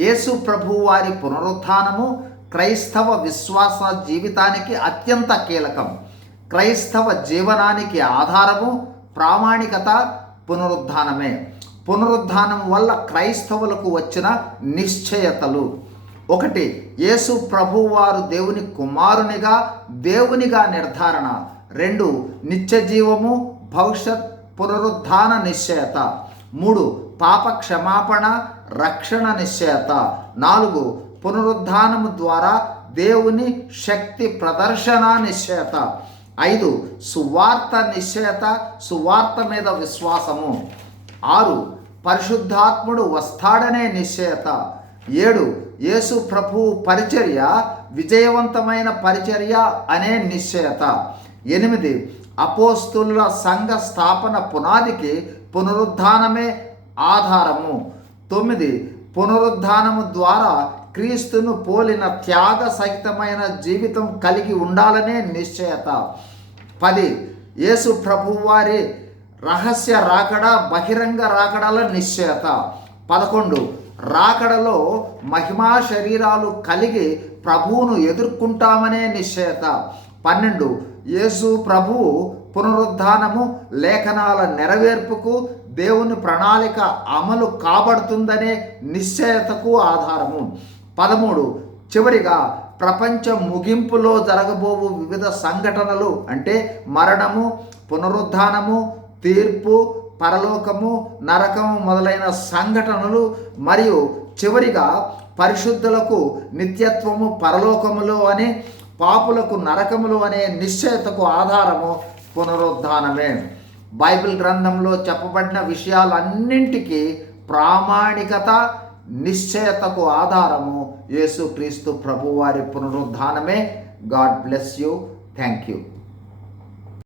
యేసు ప్రభు వారి పునరుత్థానము క్రైస్తవ విశ్వాస జీవితానికి అత్యంత కీలకం. క్రైస్తవ జీవనానికి ఆధారము, ప్రామాణికత పునరుత్థానమే. పునరుత్థానం వల్ల క్రైస్తవులకు వచ్చిన నిశ్చయతలు: 1. యేసు ప్రభువారు దేవుని కుమారునిగా, దేవునిగా నిర్ధారణ. 2. నిత్య జీవము, భవిష్యత్ పునరుత్థాన నిశ్చయత. 3. పాప క్షమాపణ, రక్షణ నిశ్చయత. 4. పునరుత్థానము ద్వారా దేవుని శక్తి ప్రదర్శన నిశ్చయత. 5. సువార్త నిశ్చయత, సువార్త మీద విశ్వాసము. 6. పరిశుద్ధాత్ముడు వస్తాడనే నిశ్చయత. 7. యేసు ప్రభువు పరిచర్య విజయవంతమైన పరిచర్య అనే నిశ్చయత. 8. అపోస్తుల సంఘ స్థాపన పునాదికి పునరుత్థానమే ఆధారము. 9. పునరుత్థానము ద్వారా క్రీస్తును పోలిన త్యాగ సహితమైన జీవితం కలిగి ఉండాలనే నిశ్చయత. 10. యేసు ప్రభువారి రహస్య రాకడ, బహిరంగ రాకడల నిశ్చయత. 11. రాకడలో మహిమా శరీరాలు కలిగి ప్రభువును ఎదుర్కొంటామనే నిశ్చయత. 12. యేసు ప్రభువు పునరుత్థానము లేఖనాల నెరవేర్పుకు, దేవుని ప్రణాళిక అమలు కాబడుతుందనే నిశ్చయతకు ఆధారము. 13. చివరిగా ప్రపంచ ముగింపులో జరగబోవు వివిధ సంఘటనలు అంటే మరణము, పునరుత్థానము, తీర్పు, పరలోకము, నరకము మొదలైన సంఘటనలు మరియు చివరిగా పరిశుద్ధులకు నిత్యత్వము పరలోకములో అని, పాపులకు నరకములు అనే నిశ్చయతకు ఆధారము పునరుత్థానమే. బైబిల్ గ్రంథంలో చెప్పబడిన విషయాలన్నింటికీ ప్రామాణికత, నిశ్చయతకు ఆధారము యేసుక్రీస్తు ప్రభువారి పునరుత్థానమే. God bless you. Thank you.